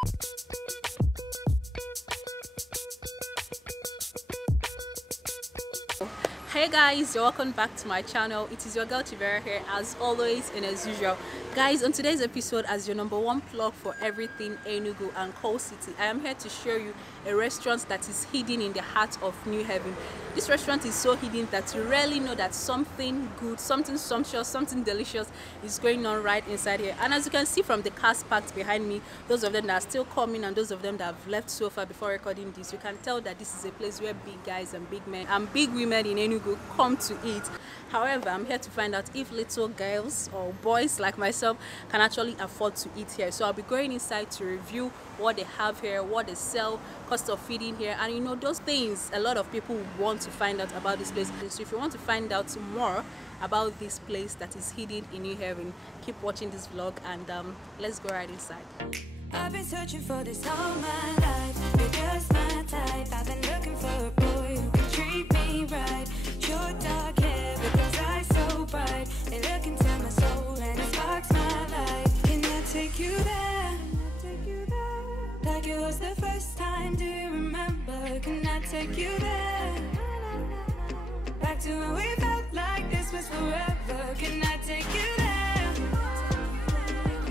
Hey guys, you're welcome back to my channel. It is your girl Vera here, as always and as usual. Guys, on today's episode, as your #1 plug for everything Enugu and Coal City, I am here to show you a restaurant that is hidden in the heart of New Haven. This restaurant is so hidden that you rarely know that something good, something sumptuous, something delicious is going on right inside here. And as you can see from the cars parked behind me, those of them that are still coming and those of them that have left so far before recording this, you can tell that this is a place where big guys and big men and big women in Enugu come to eat. However, I'm here to find out if little girls or boys like myself can actually afford to eat here. So I'll be going inside to review what they have here, what they sell, cost of feeding here, and you know, those things a lot of people want to find out about this place. So if you want to find out more about this place that is hidden in New Haven, keep watching this vlog and let's go right inside. I've been searching for this all my life. You're just my type. I've been looking for a boy who can treat me right. Your dark hair with those eyes so bright. They look into my soul and it sparks my life. Can I take you there? Like it was the first time, do you remember? Can I take you there? Back to when we felt like this was forever. Can I take you there?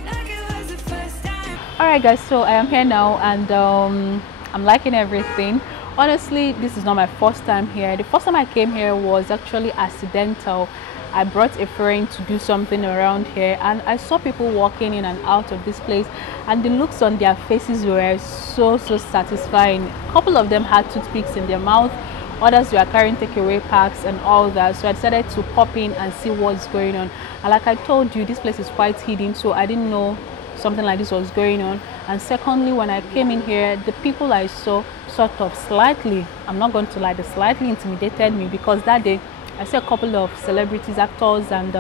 Like it was the first time. Alright guys, so I am here now and I'm liking everything. Honestly, this is not my first time here. The first time I came here was actually accidental. I brought a friend to do something around here and I saw people walking in and out of this place, and the looks on their faces were so satisfying. A couple of them had toothpicks in their mouth, others were carrying takeaway packs and all that. So I decided to pop in and see what's going on. And like I told you, this place is quite hidden, so I didn't know something like this was going on. And secondly, when I came in here, the people I saw sort of slightly, I'm not going to lie, they slightly intimidated me, because that day I saw a couple of celebrities, actors and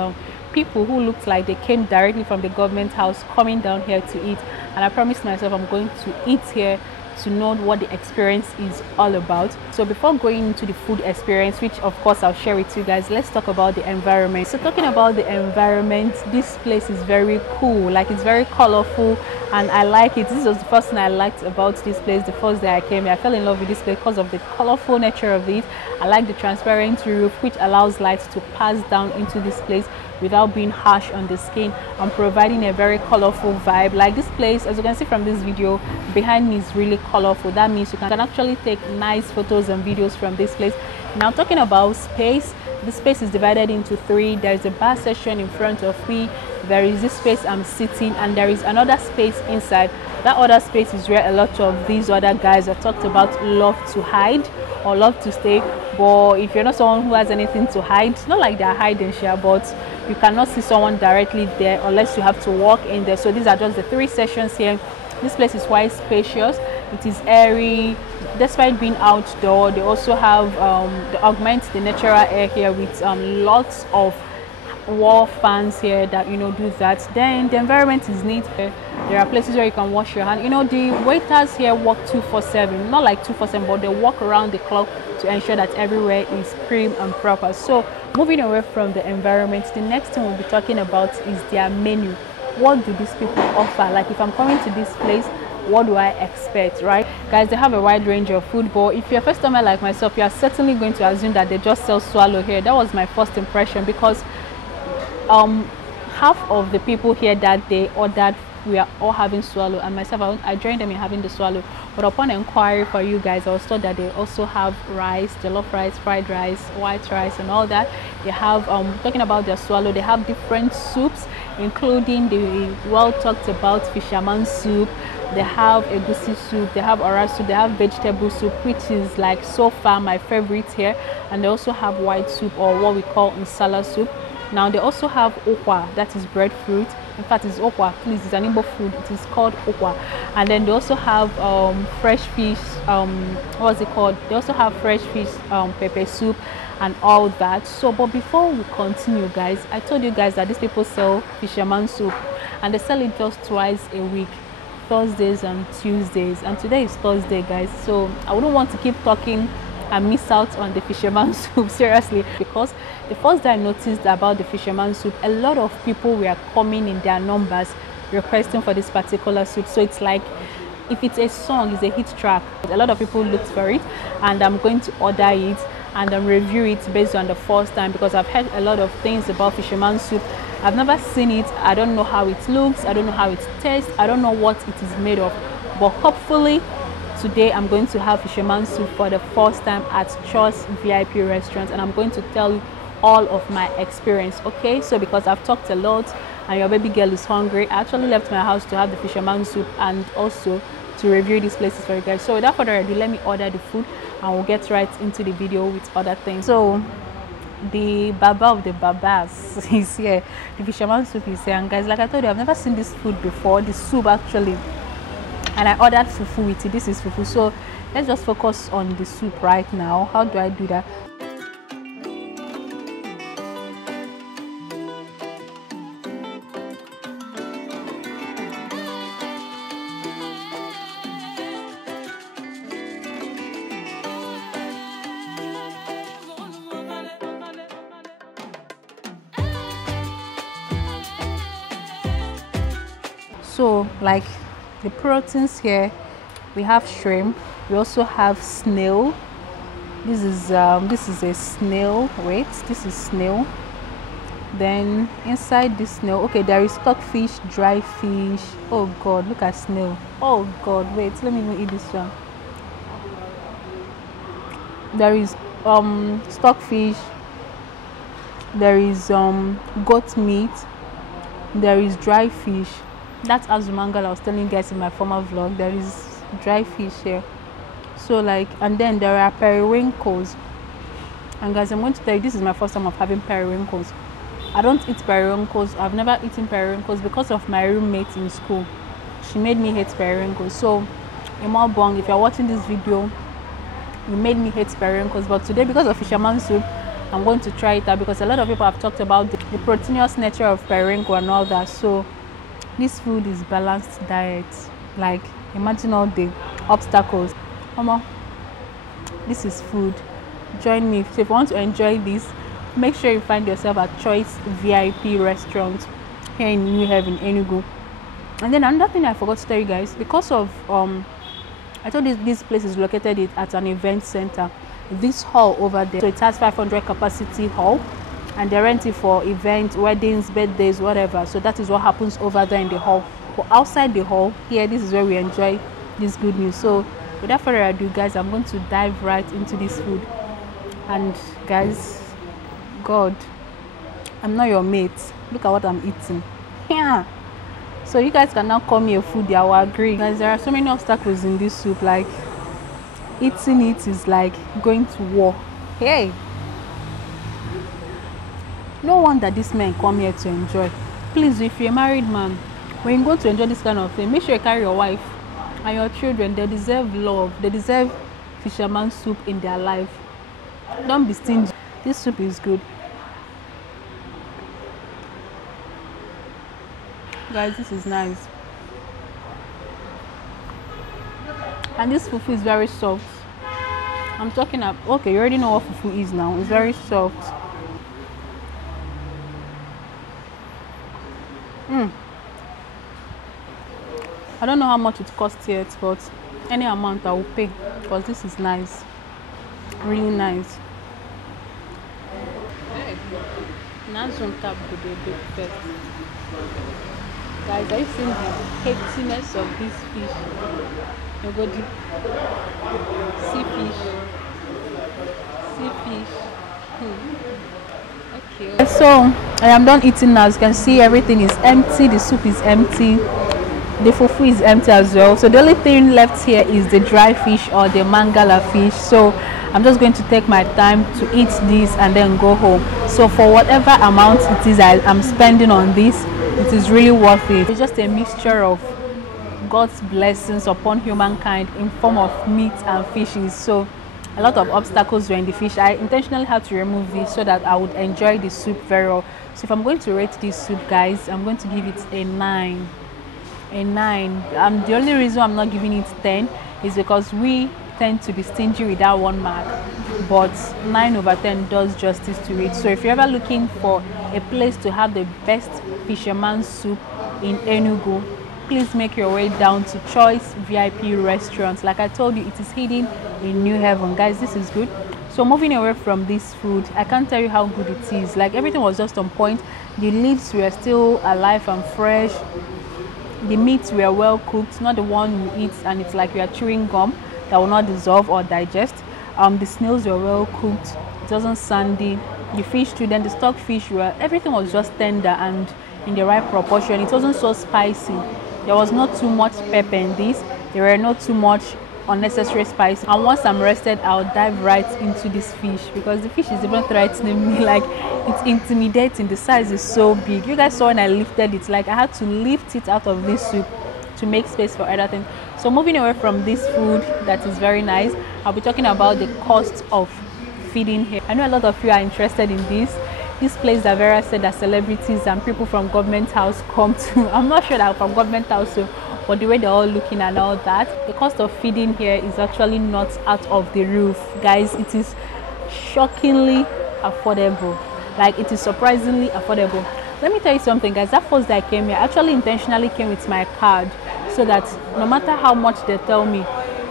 people who looked like they came directly from the government house coming down here to eat. And I promised myself I'm going to eat here to know what the experience is all about. So before going into the food experience, which of course I'll share with you guys, let's talk about the environment. So talking about the environment, this place is very cool, like it's very colorful and I like it. This was the first thing I liked about this place. The first day I came here, I fell in love with this place because of the colorful nature of it. I like the transparent roof, which allows light to pass down into this place without being harsh on the skin and providing a very colorful vibe. Like this place, as you can see from this video, behind me is really colorful. That means you can actually take nice photos and videos from this place. Now talking about space, the space is divided into 3. There is a bar section in front of me, there is this space I'm sitting, and there is another space inside. That other space is where a lot of these other guys I talked about love to hide or love to stay. But if you're not someone who has anything to hide, it's not like they're hiding share, but you cannot see someone directly there unless you have to walk in there. So these are just the 3 sections here. This place is quite spacious, it is airy. Despite being outdoor, they also have they augment the natural air here with lots of wall fans here that, you know, do that. Then the environment is neat. There are places where you can wash your hand. You know, the waiters here work 247, not like 247, but they walk around the clock to ensure that everywhere is prim and proper. So moving away from the environment, the next thing we'll be talking about is their menu. What do these people offer? Like if I'm coming to this place, what do I expect, right? Guys, they have a wide range of food, but if you're a first timer like myself, you are certainly going to assume that they just sell swallow here. That was my first impression, because half of the people here that they ordered, we are all having swallow, and myself, I joined them in having the swallow. But upon inquiry for you guys, I was told that they also have rice, jollof rice, fried rice, white rice and all that. They have talking about their swallow, they have different soups, including the well talked about Fisherman soup. They have egusi soup, they have ora soup, they have vegetable soup, which is like so far my favorite here. And they also have white soup, or what we call nsala soup. Now they also have okwa, that is breadfruit. In fact, it's okwa, please, it's an Igbo food, it is called okwa. And then they also have fresh fish, what's it called? They also have fresh fish pepper soup and all that. So but before we continue, guys, I told you guys that these people sell Fisherman soup and they sell it just twice a week, Thursdays and Tuesdays, and today is Thursday, guys. So I wouldn't want to keep talking and miss out on the Fisherman soup, seriously, because the first day I noticed about the Fisherman soup, a lot of people were coming in their numbers requesting for this particular soup. So it's like if it's a song, it's a hit track. A lot of people looked for it, and I'm going to order it and review it based on the first time, because I've heard a lot of things about fisherman soup. I've never seen it. I don't know how it looks, I don't know how it tastes, I don't know what it is made of, but hopefully today I'm going to have fisherman soup for the first time at Choice VIP restaurant, and I'm going to tell you all of my experience. Okay, so because I've talked a lot and your baby girl is hungry, I actually left my house to have the fisherman soup and also to review these places for you guys. So without further ado, let me order the food and we'll get right into the video with other things. So the baba of the babas is here. The fisherman soup is here, and guys, like I told you, I've never seen this food before, the soup actually, and I ordered fufu with it. This is fufu. So let's just focus on the soup right now. How do I do that? So like the proteins here, we have shrimp, we also have snail. This is a snail. Wait, this is snail. Then inside this snail, okay, there is stockfish, dry fish. Oh god, look at snail. Oh god, wait, let me even eat this one. There is stockfish, there is goat meat, there is dry fish. That's azumangal I was telling you guys in my former vlog. There is dry fish here. So like, and then there are periwinkles. And guys, I'm going to tell you, this is my first time of having periwinkles. I don't eat periwinkles. I've never eaten periwinkles because of my roommate in school. She made me hate periwinkles. So Imobong, if you're watching this video, you made me hate periwinkles. But today, because of fisherman soup, I'm going to try it out, because a lot of people have talked about the proteinous nature of periwinkle and all that. So this food is balanced diet. Like, imagine all the obstacles. Mama, this is food. Join me. So if you want to enjoy this, make sure you find yourself at Choice VIP restaurant here in New Haven, Enugu. And then another thing I forgot to tell you guys, because of I told this place is located at an event center. This hall over there, so it has 500 capacity hall, and they rent it for events, weddings, birthdays, whatever. So that is what happens over there in the hall. But outside the hall here, this is where we enjoy this good news. So without further ado, guys, I'm going to dive right into this food. And guys, god, I'm not your mate. Look at what I'm eating. Yeah. So you guys can now call me a foodie. I will agree. Guys, there are so many obstacles in this soup. Like, eating it is like going to war. Hey, no wonder these men come here to enjoy. Please, if you're a married man, when you go to enjoy this kind of thing, make sure you carry your wife and your children. They deserve love. They deserve fisherman soup in their life. Don't be stingy. This soup is good. Guys, this is nice. And this fufu is very soft. I'm talking about, okay, you already know what fufu is now. It's very soft. I don't know how much it costs yet, but any amount I will pay, because this is nice. Really nice. Guys, are you seeing the heaviness of this fish? Nobody. Sea fish. Okay. So I am done eating now. As you can see, everything is empty. The soup is empty. The fufu is empty as well. So the only thing left here is the dry fish or the mangala fish. So I'm just going to take my time to eat this and then go home. So for whatever amount it is I'm spending on this, it is really worth it. It's just a mixture of God's blessings upon humankind in form of meat and fishes. So a lot of obstacles were in the fish. I intentionally had to remove this so that I would enjoy the soup very well. So if I'm going to rate this soup, guys, I'm going to give it a 9. A 9. The only reason I'm not giving it 10 is because we tend to be stingy with that 1 mark, but 9/10 does justice to it. So if you're ever looking for a place to have the best fisherman soup in Enugu, please make your way down to Choice VIP Restaurant. Like I told you, it is hidden in New Haven. Guys, this is good. So moving away from this food, I can't tell you how good it is. Like everything was just on point. The leaves were still alive and fresh. The meats were well cooked, not the one you eat and it's like you are chewing gum that will not dissolve or digest. The snails were well cooked. It wasn't sandy. The fish too, then the stock fish were, everything was just tender and in the right proportion. It wasn't so spicy. There was not too much pepper in this. There were not too much unnecessary spice. And once I'm rested, I'll dive right into this fish because the fish is even threatening me. Like, it's intimidating. The size is so big. You guys saw when I lifted it, like I had to lift it out of this soup to make space for other things. So moving away from this food that is very nice, I'll be talking about the cost of feeding here. I know a lot of you are interested in this place that Vera said that celebrities and people from government house come to. I'm not sure that from government house, but the way they're all looking and all that, the cost of feeding here is actually not out of the roof. Guys, it is shockingly affordable. Like, it is surprisingly affordable. Let me tell you something, guys. That first day I came here, I actually intentionally came with my card so that no matter how much they tell me,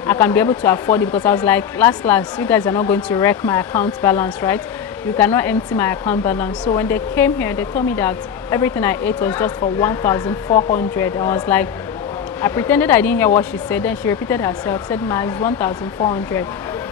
I can be able to afford it, because I was like, last, you guys are not going to wreck my account balance, right? You cannot empty my account balance. So when they came here, they told me that everything I ate was just for 1,400. I was like, I pretended I didn't hear what she said. Then she repeated herself, said, "Ma, it's 1,400.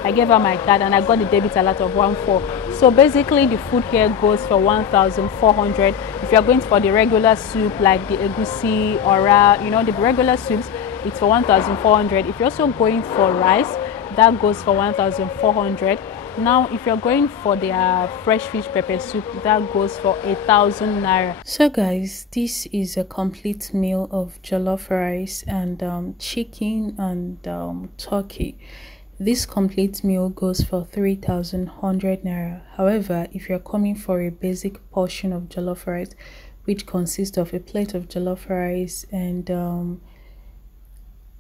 I gave her my card and I got the debit alert of 1,400. So basically the food here goes for 1,400. If you're going for the regular soup like the egusi, ora, you know, the regular soups, it's for 1,400. If you're also going for rice, that goes for 1,400. Now if you're going for their fresh fish pepper soup, that goes for 1,000 naira. So guys, this is a complete meal of jollof rice and chicken and turkey. This complete meal goes for 3,100 naira. However, if you're coming for a basic portion of jollof rice, which consists of a plate of jollof rice and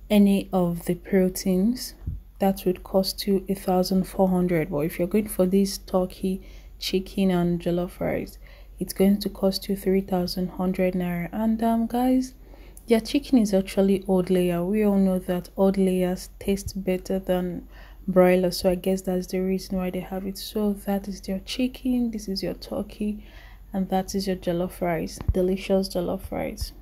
any of the proteins, that would cost you 1,400. But if you're going for this turkey, chicken and jollof rice, it's going to cost you 3,100 naira. And guys, their chicken is actually odd layer. We all know that odd layers taste better than broiler, so I guess that's the reason why they have it. So that is your chicken, this is your turkey, and that is your jollof rice. Delicious jollof rice.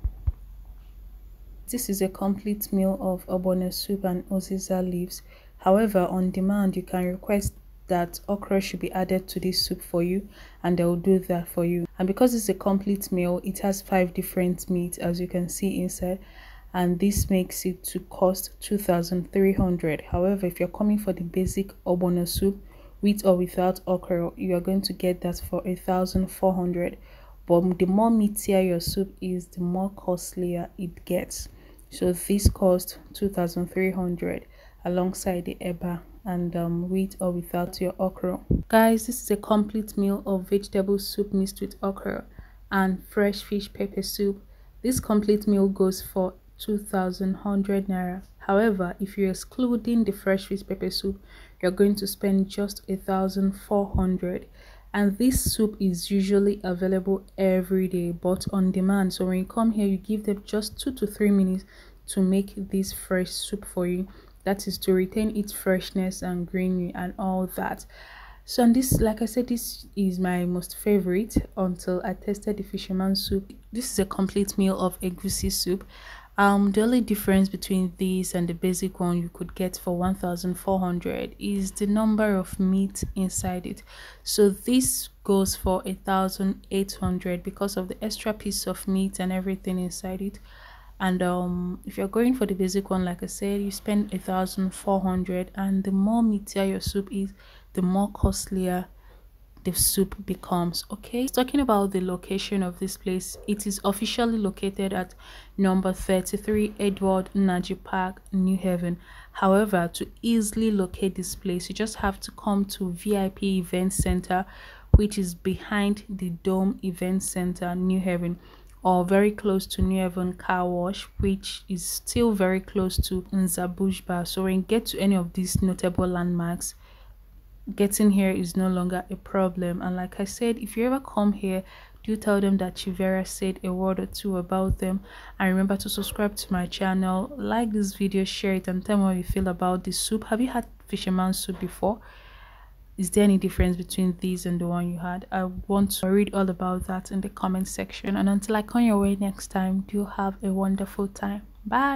This is a complete meal of ogbono soup and oziza leaves. However, on demand, you can request that okra should be added to this soup for you, and they will do that for you. And because it's a complete meal, it has 5 different meats, as you can see inside, and this makes it to cost 2,300. However, if you're coming for the basic ogbono soup with or without okra, you are going to get that for 1,400. But the more meatier your soup is, the more costlier it gets. So this costs 2,300 alongside the eba and with or without your okra. Guys, this is a complete meal of vegetable soup mixed with okra and fresh fish pepper soup. This complete meal goes for 2,100 naira. However, if you're excluding the fresh fish pepper soup, you're going to spend just 1,400. And this soup is usually available every day but on demand. So when you come here, you give them just 2 to 3 minutes to make this fresh soup for you. That is to retain its freshness and greenery and all that. So on this, like I said, this is my most favorite until I tasted the Fisherman soup. This is a complete meal of egusi soup. The only difference between this and the basic one you could get for 1,400 is the number of meat inside it. So this goes for 1,800 because of the extra piece of meat and everything inside it. And if you're going for the basic one, like I said, you spend 1,400, and the more meatier your soup is, the more costlier the soup becomes. Okay, talking about the location of this place, it is officially located at number 33 Edward Nnaji Park, New Haven. However, to easily locate this place, you just have to come to VIP Event Center, which is behind the Dome Event Center, New Haven, or very close to New Haven Car Wash, which is still very close to Nzabushba. So when you get to any of these notable landmarks, getting here is no longer a problem. And like I said, if you ever come here, do tell them that Vera said a word or two about them, and remember to subscribe to my channel, like this video, share it, and tell me what you feel about this soup. Have you had fisherman soup before? Is there any difference between these and the one you had? I want to read all about that in the comment section. And until I come your way next time, do have a wonderful time. Bye.